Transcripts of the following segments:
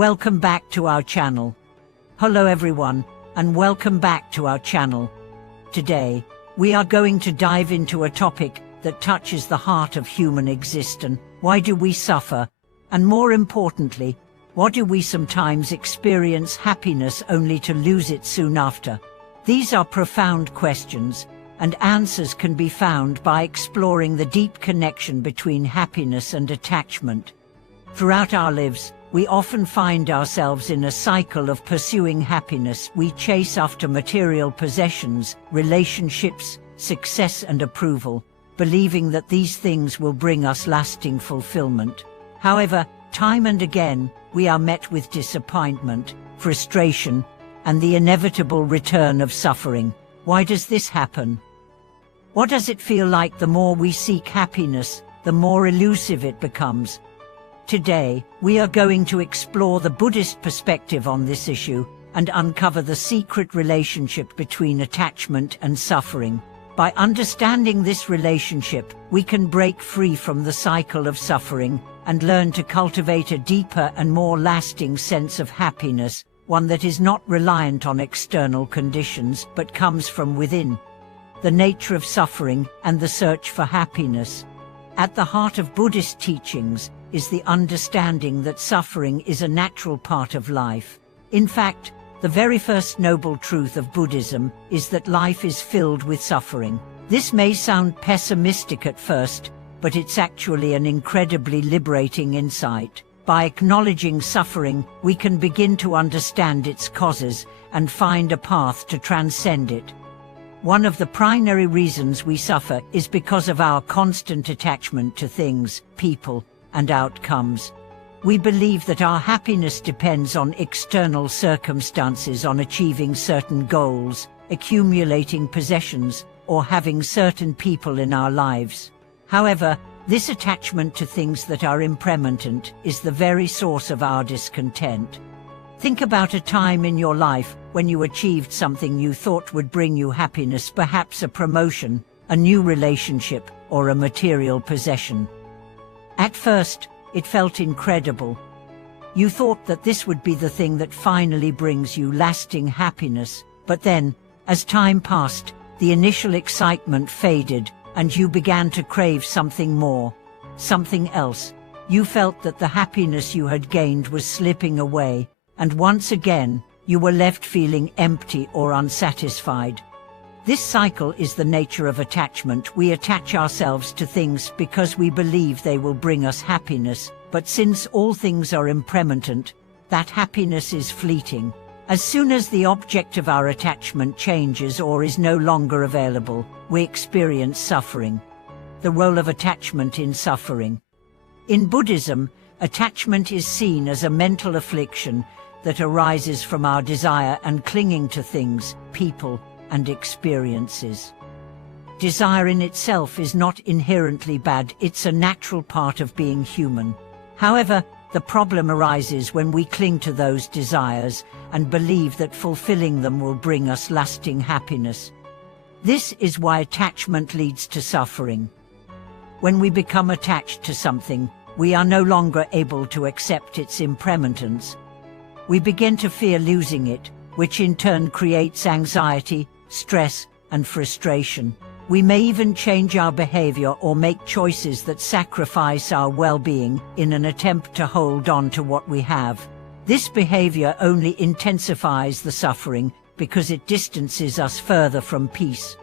Welcome back to our channel. Hello everyone, and welcome back to our channel. Today, we are going to dive into a topic that touches the heart of human existence. Why do we suffer? And more importantly, why do we sometimes experience happiness only to lose it soon after? These are profound questions, and answers can be found by exploring the deep connection between happiness and attachment. Throughout our lives, we often find ourselves in a cycle of pursuing happiness. We chase after material possessions, relationships, success and approval, believing that these things will bring us lasting fulfillment. However, time and again, we are met with disappointment, frustration, and the inevitable return of suffering. Why does this happen? What does it feel like the more we seek happiness, the more elusive it becomes? Today, we are going to explore the Buddhist perspective on this issue and uncover the secret relationship between attachment and suffering. By understanding this relationship, we can break free from the cycle of suffering and learn to cultivate a deeper and more lasting sense of happiness, one that is not reliant on external conditions but comes from within. The nature of suffering and the search for happiness. At the heart of Buddhist teachings is the understanding that suffering is a natural part of life. In fact, the very first noble truth of Buddhism is that life is filled with suffering. This may sound pessimistic at first, but it's actually an incredibly liberating insight. By acknowledging suffering, we can begin to understand its causes and find a path to transcend it. One of the primary reasons we suffer is because of our constant attachment to things, people, and outcomes. We believe that our happiness depends on external circumstances, on achieving certain goals, accumulating possessions, or having certain people in our lives. However, this attachment to things that are impermanent is the very source of our discontent. Think about a time in your life when you achieved something you thought would bring you happiness, perhaps a promotion, a new relationship, or a material possession. At first, it felt incredible. You thought that this would be the thing that finally brings you lasting happiness, but then, as time passed, the initial excitement faded, and you began to crave something more, something else. You felt that the happiness you had gained was slipping away, and once again, you were left feeling empty or unsatisfied. This cycle is the nature of attachment. We attach ourselves to things because we believe they will bring us happiness, but since all things are impermanent, that happiness is fleeting. As soon as the object of our attachment changes or is no longer available, we experience suffering. The role of attachment in suffering. In Buddhism, attachment is seen as a mental affliction that arises from our desire and clinging to things, people, and experiences. Desire in itself is not inherently bad, it's a natural part of being human. However, the problem arises when we cling to those desires and believe that fulfilling them will bring us lasting happiness. This is why attachment leads to suffering. When we become attached to something, we are no longer able to accept its impermanence. We begin to fear losing it, which in turn creates anxiety, stress, and frustration. We may even change our behavior or make choices that sacrifice our well-being in an attempt to hold on to what we have. This behavior only intensifies the suffering because it distances us further from peace.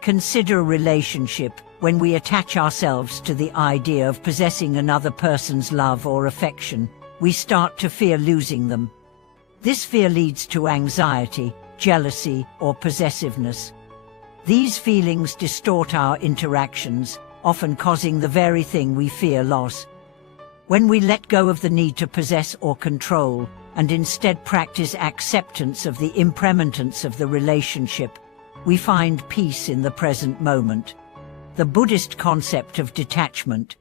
Consider a relationship. When we attach ourselves to the idea of possessing another person's love or affection, we start to fear losing them. This fear leads to anxiety, jealousy, or possessiveness. These feelings distort our interactions, often causing the very thing we fear loss. When we let go of the need to possess or control, and instead practice acceptance of the impermanence of the relationship, we find peace in the present moment. The Buddhist concept of detachment.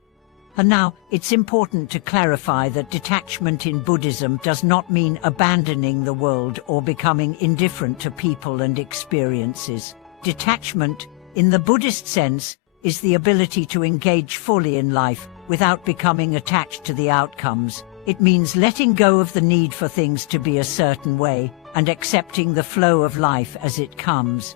And now, it's important to clarify that detachment in Buddhism does not mean abandoning the world or becoming indifferent to people and experiences. Detachment, in the Buddhist sense, is the ability to engage fully in life without becoming attached to the outcomes. It means letting go of the need for things to be a certain way and accepting the flow of life as it comes.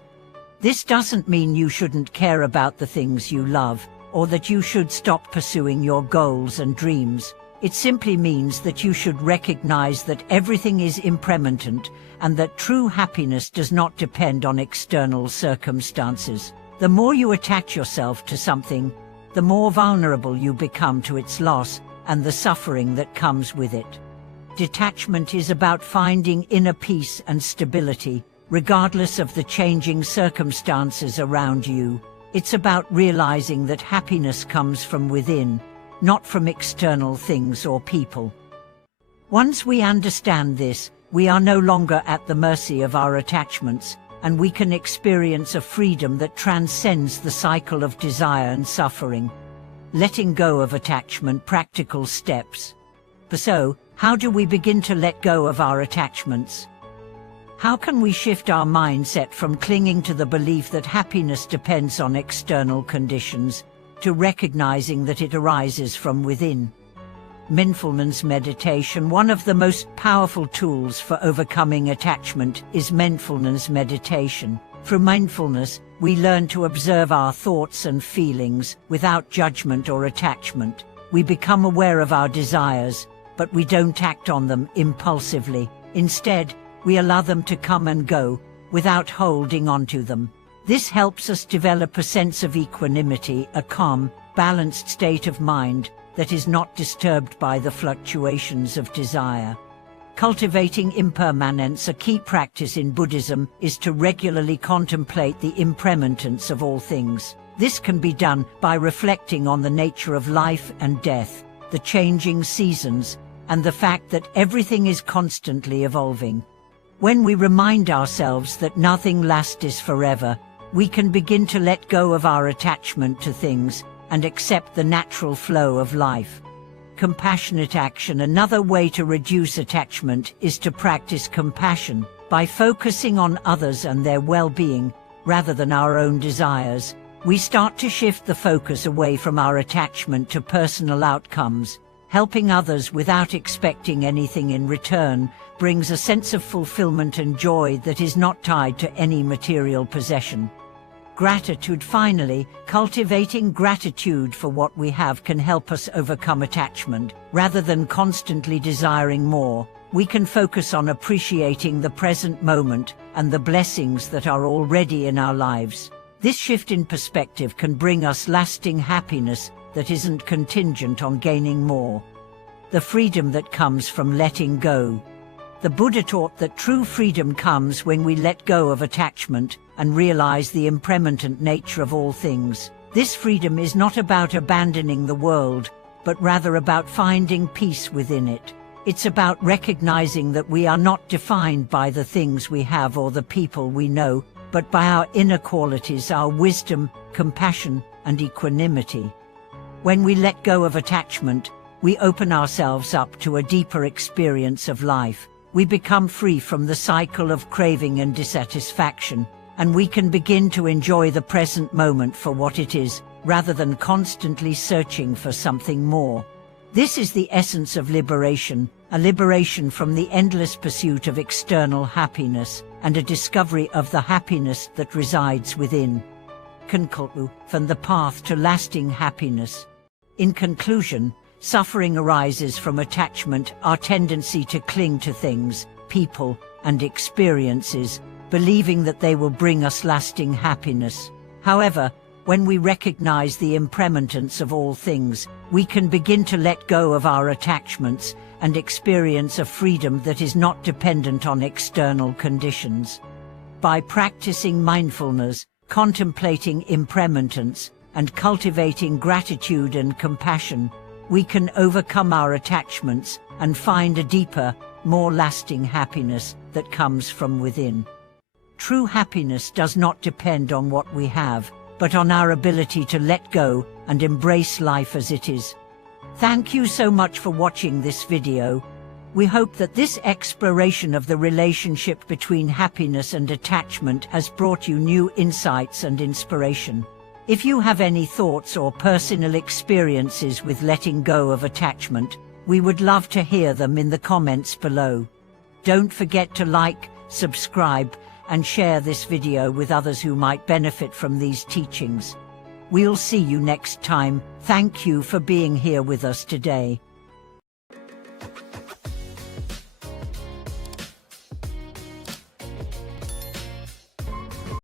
This doesn't mean you shouldn't care about the things you love, or that you should stop pursuing your goals and dreams. It simply means that you should recognize that everything is impermanent and that true happiness does not depend on external circumstances. The more you attach yourself to something, the more vulnerable you become to its loss and the suffering that comes with it. Detachment is about finding inner peace and stability, regardless of the changing circumstances around you. It's about realizing that happiness comes from within, not from external things or people. Once we understand this, we are no longer at the mercy of our attachments, and we can experience a freedom that transcends the cycle of desire and suffering. Letting go of attachment, practical steps. So, how do we begin to let go of our attachments? How can we shift our mindset from clinging to the belief that happiness depends on external conditions to recognizing that it arises from within? Mindfulness meditation. One of the most powerful tools for overcoming attachment is mindfulness meditation. Through mindfulness, we learn to observe our thoughts and feelings without judgment or attachment. We become aware of our desires, but we don't act on them impulsively. Instead, we allow them to come and go without holding on to them. This helps us develop a sense of equanimity, a calm, balanced state of mind that is not disturbed by the fluctuations of desire. Cultivating impermanence. A key practice in Buddhism is to regularly contemplate the impermanence of all things. This can be done by reflecting on the nature of life and death, the changing seasons, and the fact that everything is constantly evolving. When we remind ourselves that nothing lasts forever, we can begin to let go of our attachment to things and accept the natural flow of life. Compassionate action. Another way to reduce attachment is to practice compassion. By focusing on others and their well-being, rather than our own desires, we start to shift the focus away from our attachment to personal outcomes. Helping others without expecting anything in return brings a sense of fulfillment and joy that is not tied to any material possession. Gratitude. Finally, cultivating gratitude for what we have can help us overcome attachment. Rather than constantly desiring more, we can focus on appreciating the present moment and the blessings that are already in our lives. This shift in perspective can bring us lasting happiness that isn't contingent on gaining more. The freedom that comes from letting go. The Buddha taught that true freedom comes when we let go of attachment and realize the impermanent nature of all things. This freedom is not about abandoning the world, but rather about finding peace within it. It's about recognizing that we are not defined by the things we have or the people we know, but by our inner qualities, our wisdom, compassion, and equanimity. When we let go of attachment, we open ourselves up to a deeper experience of life. We become free from the cycle of craving and dissatisfaction, and we can begin to enjoy the present moment for what it is, rather than constantly searching for something more. This is the essence of liberation, a liberation from the endless pursuit of external happiness, and a discovery of the happiness that resides within. Conclusion from the path to lasting happiness. In conclusion, suffering arises from attachment, our tendency to cling to things, people, and experiences, believing that they will bring us lasting happiness. However, when we recognize the impermanence of all things, we can begin to let go of our attachments and experience a freedom that is not dependent on external conditions. By practicing mindfulness, contemplating impermanence, and cultivating gratitude and compassion, we can overcome our attachments and find a deeper, more lasting happiness that comes from within. True happiness does not depend on what we have, but on our ability to let go and embrace life as it is. Thank you so much for watching this video. We hope that this exploration of the relationship between happiness and attachment has brought you new insights and inspiration. If you have any thoughts or personal experiences with letting go of attachment, We would love to hear them in the comments below. Don't forget to like, subscribe, and share this video with others who might benefit from these teachings. We'll see you next time. Thank you for being here with us today.